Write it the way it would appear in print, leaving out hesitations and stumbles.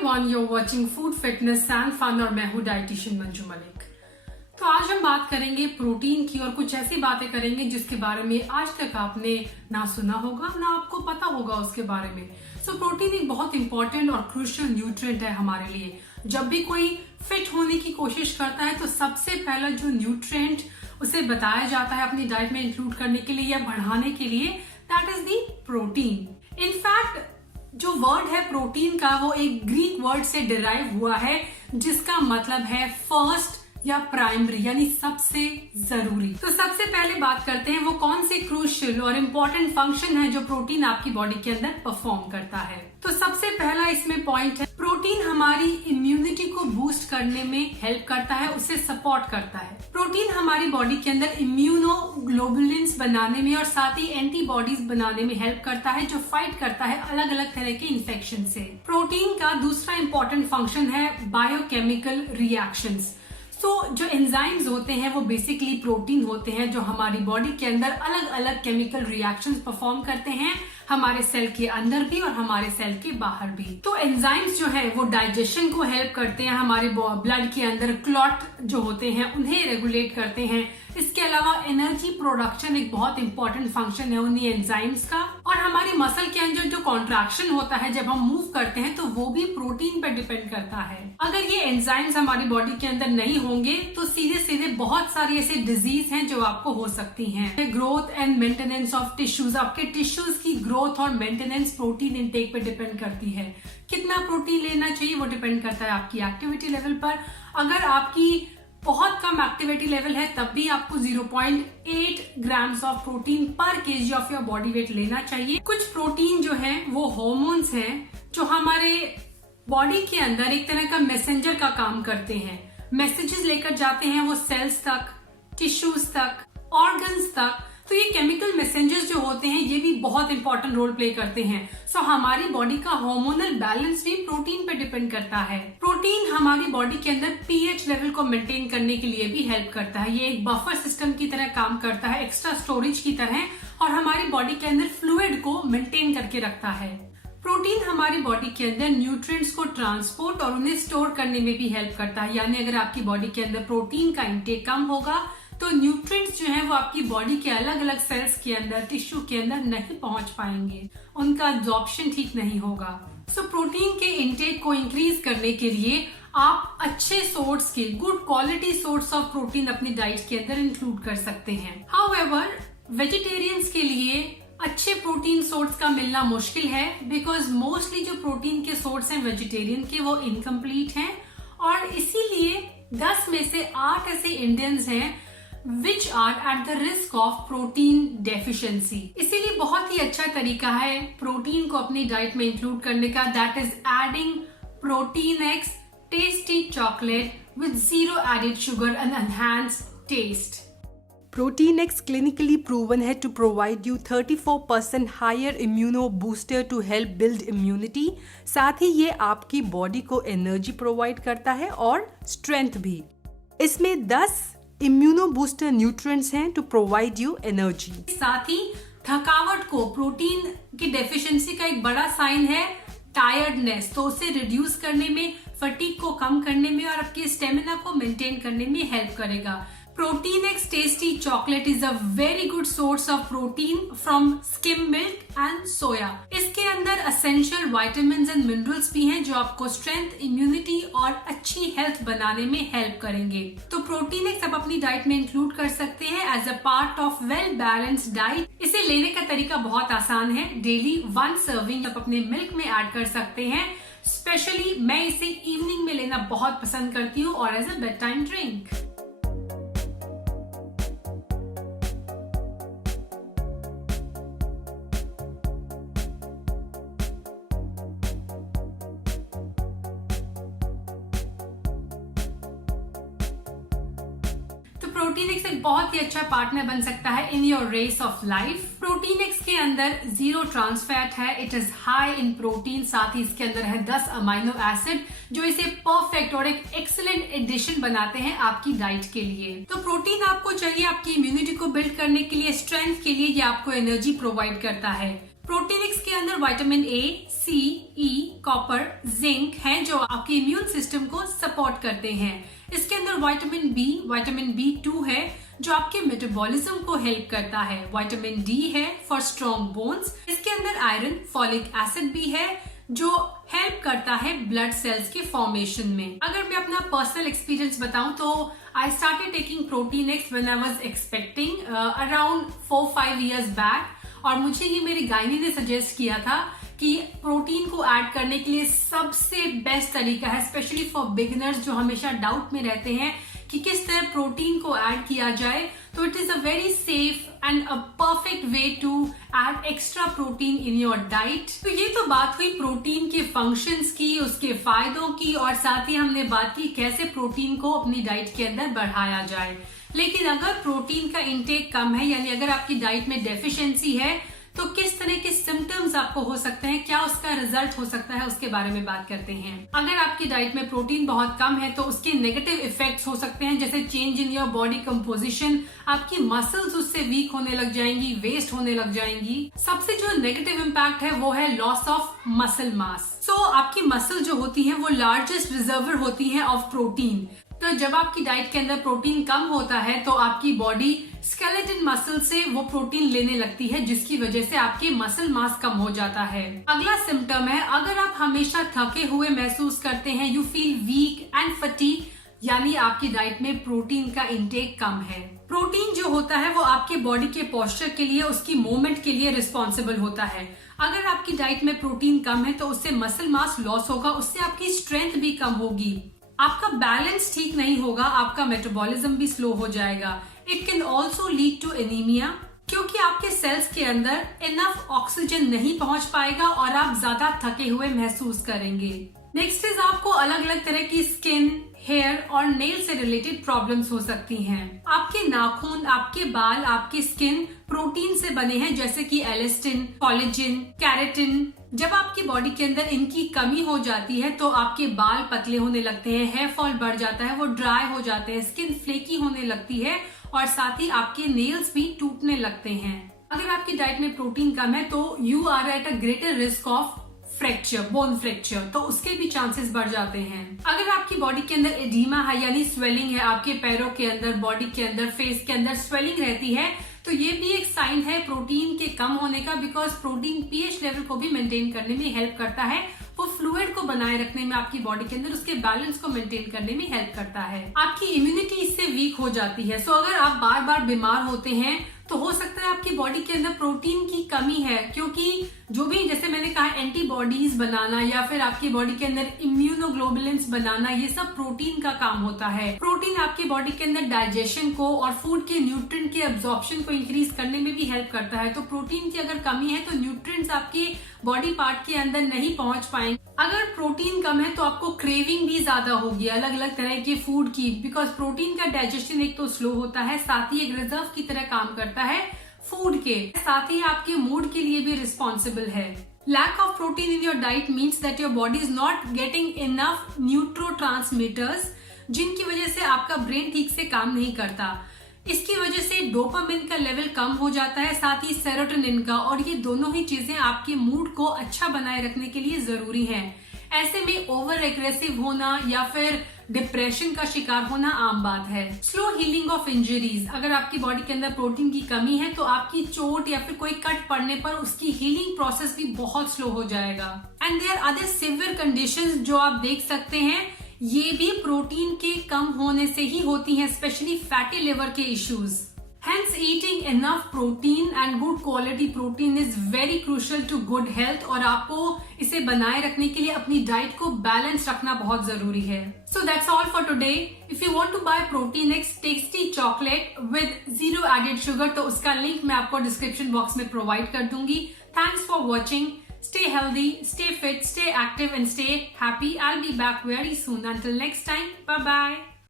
Everyone, you're watching food fitness and fun और मैं हूँ डाइटिशियन मंजू मलिक। तो आज हम बात करेंगे प्रोटीन की और कुछ ऐसी बातें करेंगे जिसके बारे में आज तक आपने ना सुना होगा ना आपको पता होगा उसके बारे में। सो प्रोटीन एक बहुत इंपॉर्टेंट और क्रूशियल न्यूट्रिएंट है हमारे लिए। जब भी कोई फिट होने की कोशिश करता है तो सबसे पहला जो न्यूट्रिएंट उसे बताया जाता है अपनी डाइट में इंक्लूड करने के लिए या बढ़ाने के लिए, that is the protein. In fact जो वर्ड है प्रोटीन का वो एक ग्रीक वर्ड से डिराइव हुआ है जिसका मतलब है फर्स्ट या प्राइमरी, यानी सबसे जरूरी। तो सबसे पहले बात करते हैं वो कौन से क्रूशियल और इम्पोर्टेंट फंक्शन है जो प्रोटीन आपकी बॉडी के अंदर परफॉर्म करता है। तो सबसे पहला इसमें पॉइंट है प्रोटीन हमारी इम्यूनिटी को बूस्ट करने में हेल्प करता है, उसे सपोर्ट करता है। प्रोटीन हमारी बॉडी के अंदर इम्यूनोग्लोबुलिन्स बनाने में और साथ ही एंटीबॉडीज बनाने में हेल्प करता है जो फाइट करता है अलग अलग तरह के इन्फेक्शन से। प्रोटीन का दूसरा इंपॉर्टेंट फंक्शन है बायोकेमिकल रिएक्शंस। जो एंजाइम्स होते हैं वो बेसिकली प्रोटीन होते हैं जो हमारी बॉडी के अंदर अलग अलग केमिकल रिएक्शंस परफॉर्म करते हैं, हमारे सेल के अंदर भी और हमारे सेल के बाहर भी। तो एंजाइम्स जो है वो डाइजेशन को हेल्प करते हैं, हमारे ब्लड के अंदर क्लॉट जो होते हैं उन्हें रेगुलेट करते हैं। इसके अलावा एनर्जी प्रोडक्शन एक बहुत इंपॉर्टेंट फंक्शन है उन्हीं एंजाइम्स का। और हमारी मसल के अंदर जो कॉन्ट्रैक्शन होता है जब हम मूव करते हैं तो वो भी प्रोटीन पर डिपेंड करता है। अगर ये एंजाइम्स हमारी बॉडी के अंदर नहीं होंगे तो सीधे सीधे बहुत सारी ऐसे डिजीज हैं जो आपको हो सकती हैं। Growth and maintenance of tissues, आपके टिश्यूज की ग्रोथ और मेंटेनेंस प्रोटीन इंटेक पे डिपेंड करती है। कितना प्रोटीन लेना चाहिए वो डिपेंड करता है आपकी एक्टिविटी लेवल पर। अगर आपकी बहुत कम एक्टिविटी लेवल है तब भी आपको 0.8 ग्राम्स ऑफ प्रोटीन पर KG of your body weight लेना चाहिए। कुछ प्रोटीन जो है वो हार्मोन्स हैं जो हमारे बॉडी के अंदर एक तरह का मैसेंजर का काम करते हैं, मैसेजेस लेकर जाते हैं वो सेल्स तक, टिश्यूज तक, ऑर्गन्स तक। तो ये केमिकल मैसेंजर्स जो होते हैं ये भी बहुत इंपॉर्टेंट रोल प्ले करते हैं। हमारी बॉडी का हार्मोनल बैलेंस भी प्रोटीन पे डिपेंड करता है। प्रोटीन हमारी बॉडी के अंदर पीएच लेवल को मेंटेन करने के लिए भी हेल्प करता है। ये एक बफर सिस्टम की तरह काम करता है, एक्स्ट्रा स्टोरेज की तरह, और हमारी बॉडी के अंदर फ्लूइड को मेंटेन करके रखता है। प्रोटीन हमारी बॉडी के अंदर न्यूट्रिएंट्स को ट्रांसपोर्ट और उन्हें स्टोर करने में भी हेल्प करता है। यानी अगर आपकी बॉडी के अंदर प्रोटीन का इंटेक कम होगा तो न्यूट्रिएंट्स जो है वो आपकी बॉडी के अलग अलग सेल्स के अंदर, टिश्यू के अंदर नहीं पहुंच पाएंगे, उनका एब्जॉर्प्शन ठीक नहीं होगा। प्रोटीन के इंटेक को इंक्रीज करने के लिए आप अच्छे सोर्स के, good quality source of protein अपनी डाइट के अंदर इंक्लूड कर सकते हैं। हाउएवर वेजिटेरियंस के लिए अच्छे प्रोटीन सोर्स का मिलना मुश्किल है बिकॉज मोस्टली जो प्रोटीन के सोर्स हैं वेजिटेरियन के वो इनकम्प्लीट हैं, और इसीलिए 10 में से 8 ऐसे इंडियंस हैं which are at the risk of protein deficiency। इसीलिए बहुत ही अच्छा तरीका है प्रोटीन को अपनी डाइट में इंक्लूड करने का, that is adding protein x tasty chocolate with 0 added sugar and enhanced taste। Protein X clinically proven है to provide you 34% higher immuno booster to help build immunity। साथ ही ये आपकी बॉडी को एनर्जी प्रोवाइड करता है और स्ट्रेंथ भी। इसमें 10 इम्यूनो बूस्टर न्यूट्रिएंट्स हैं टू प्रोवाइड यू एनर्जी। साथ ही थकावट को, प्रोटीन की डेफिशिएंसी का एक बड़ा साइन है टायर्डनेस, तो उसे रिड्यूस करने में, फटीग को कम करने में और आपके स्टेमिना को मेंटेन करने में हेल्प करेगा। Protein x tasty chocolate is a very good source of protein from skim milk and सोया। इसके अंदर एसेंशियल विटामिन्स एंड मिनरल्स भी हैं जो आपको स्ट्रेंथ, इम्यूनिटी और अच्छी हेल्थ बनाने में हेल्प करेंगे। तो प्रोटीन एक्स आप अपनी डाइट में इंक्लूड कर सकते हैं as a part of well balanced diet. इसे लेने का तरीका बहुत आसान है। डेली 1 सर्विंग आप अपने मिल्क में ऐड कर सकते हैं। स्पेशली मैं इसे इवनिंग में लेना बहुत पसंद करती हूँ और as a bedtime drink. Protein X एक बहुत ही अच्छा पार्टनर बन सकता है in your race of life. Protein X के अंदर 0 ट्रांस फैट है, it is high in protein, साथ ही इसके अंदर है 10 अमाइनो एसिड जो इसे परफेक्ट और एक एक्सीलेंट एडिशन बनाते हैं आपकी डाइट के लिए। तो प्रोटीन आपको चाहिए आपकी इम्यूनिटी को बिल्ड करने के लिए, स्ट्रेंथ के लिए, ये आपको एनर्जी प्रोवाइड करता है। प्रोटीन एक्स के अंदर vitamin A, C, E, copper, zinc हैं जो आपके इम्यून सिस्टम को सपोर्ट करते हैं। इसके अंदर विटामिन बी2 है जो आपके मेटाबॉलिज्म को हेल्प करता है। विटामिन डी है फॉर स्ट्रॉन्ग बोन्स। इसके अंदर आयरन, फॉलिक एसिड भी है जो हेल्प करता है ब्लड सेल्स के फॉर्मेशन में। अगर मैं अपना पर्सनल एक्सपीरियंस बताऊं तो I started taking protein x when I was expecting around 4-5 years back, और मुझे ये मेरी गायनी ने सजेस्ट किया था कि प्रोटीन को ऐड करने के लिए सबसे बेस्ट तरीका है, स्पेशली फॉर बिगिनर्स जो हमेशा डाउट में रहते हैं कि किस तरह प्रोटीन को ऐड किया जाए। तो it is a very safe and a perfect way to add extra protein in your diet. तो ये तो बात हुई प्रोटीन के फंक्शंस की, उसके फायदों की, और साथ ही हमने बात की कैसे प्रोटीन को अपनी डाइट के अंदर बढ़ाया जाए। लेकिन अगर प्रोटीन का इंटेक कम है, यानी अगर आपकी डाइट में डेफिशिएंसी है, तो किस तरह के सिम्टम्स आपको हो सकते हैं, क्या उसका रिजल्ट हो सकता है, उसके बारे में बात करते हैं। अगर आपकी डाइट में प्रोटीन बहुत कम है तो उसके नेगेटिव इफेक्ट्स हो सकते हैं, जैसे change in your body composition, आपकी मसल्स उससे वीक होने लग जाएंगी, वेस्ट होने लग जाएंगी। सबसे जो नेगेटिव इम्पैक्ट है वो है लॉस ऑफ मसल मास। सो आपकी मसल जो होती है वो लार्जेस्ट रिजर्वर होती है ऑफ प्रोटीन। तो जब आपकी डाइट के अंदर प्रोटीन कम होता है तो आपकी बॉडी स्केलेटन मसल से वो प्रोटीन लेने लगती है, जिसकी वजह से आपके मसल मास कम हो जाता है। अगला सिम्टम है, अगर आप हमेशा थके हुए महसूस करते हैं, you feel weak and fatigue, यानी आपकी डाइट में प्रोटीन का इंटेक कम है। प्रोटीन जो होता है वो आपके बॉडी के पोस्चर के लिए, उसकी मूवमेंट के लिए रिस्पॉन्सिबल होता है। अगर आपकी डाइट में प्रोटीन कम है तो उससे मसल मास लॉस होगा, उससे आपकी स्ट्रेंथ भी कम होगी, आपका बैलेंस ठीक नहीं होगा, आपका मेटाबॉलिज्म भी स्लो हो जाएगा। It can also lead to anaemia, क्योंकि आपके सेल्स के अंदर इनफ ऑक्सीजन नहीं पहुंच पाएगा और आप ज्यादा थके हुए महसूस करेंगे। नेक्स्ट इज आपको अलग अलग तरह की स्किन, हेयर और नेल से रिलेटेड प्रॉब्लम्स हो सकती हैं। आपके नाखून, आपके बाल, आपकी स्किन प्रोटीन से बने हैं, जैसे कि एलेस्टिन, कोलेजन, कैरेटिन। जब आपकी बॉडी के अंदर इनकी कमी हो जाती है तो आपके बाल पतले होने लगते हैं, हेयर फॉल बढ़ जाता है, वो ड्राई हो जाते हैं, स्किन फ्लेकी होने लगती है और साथ ही आपके नेल्स भी टूटने लगते हैं। अगर आपकी डाइट में प्रोटीन कम है तो you are at a greater risk of fracture, bone fracture, तो उसके भी चांसेस बढ़ जाते हैं। अगर आपकी बॉडी के अंदर एडीमा है, यानी स्वेलिंग है, आपके पैरों के अंदर, बॉडी के अंदर, फेस के अंदर स्वेलिंग रहती है, तो ये भी एक साइन है प्रोटीन के कम होने का, बिकॉज प्रोटीन पीएच लेवल को भी मेंटेन करने में हेल्प करता है, वो फ्लूइड को बनाए रखने में, आपकी बॉडी के अंदर उसके बैलेंस को मेंटेन करने में हेल्प करता है। आपकी इम्यूनिटी इससे वीक हो जाती है। सो अगर आप बार बार बीमार होते हैं तो हो सकता है आपकी बॉडी के अंदर प्रोटीन की कमी है, क्योंकि जो भी, जैसे मैंने कहा, एंटीबॉडीज बनाना या फिर आपकी बॉडी के अंदर इम्यूनोग्लोबुलिन्स बनाना, ये सब प्रोटीन का काम होता है। प्रोटीन आपकी बॉडी के अंदर डाइजेशन को और फूड के न्यूट्रिएंट के एब्जॉर्प्शन को इंक्रीज करने में भी हेल्प करता है। तो प्रोटीन की अगर कमी है तो न्यूट्रिएंट्स आपके बॉडी पार्ट के अंदर नहीं पहुंच पाएंगे। अगर प्रोटीन कम है तो आपको क्रेविंग भी ज्यादा होगी अलग अलग तरह के फूड की, बिकॉज प्रोटीन का डाइजेशन एक तो स्लो होता है, साथ ही एक रिजर्व की तरह काम करता है फूड के, साथ ही आपके मूड के लिए भी रिस्पॉन्सिबल है। Lack of protein in your diet means that your body is not getting enough neurotransmitters, जिनकी वजह से आपका ब्रेन ठीक से काम नहीं करता। इसकी वजह से डोपामिन का लेवल कम हो जाता है, साथ ही सेरोटोनिन का, और ये दोनों ही चीजें आपके मूड को अच्छा बनाए रखने के लिए जरूरी हैं। ऐसे में ओवर एग्रेसिव होना या फिर डिप्रेशन का शिकार होना आम बात है। स्लो हीलिंग ऑफ इंजरीज, अगर आपकी बॉडी के अंदर प्रोटीन की कमी है तो आपकी चोट या फिर कोई कट पड़ने पर उसकी हीलिंग प्रोसेस भी बहुत स्लो हो जाएगा। And there other severe conditions जो आप देख सकते हैं, ये भी प्रोटीन के कम होने से ही होती हैं, स्पेशली फैटी लिवर के issues. Hence, eating enough protein and good quality protein is very crucial to good health, और आपको इसे बनाए रखने के लिए अपनी डाइट को बैलेंस रखना बहुत जरूरी है। So that's all for today. If you want to buy Protein X tasty chocolate with zero added sugar, तो उसका लिंक मैं आपको डिस्क्रिप्शन बॉक्स में प्रोवाइड कर दूंगी। Thanks for watching. Stay healthy, stay fit, stay active and stay happy. I'll be back very soon. Until next time, bye bye.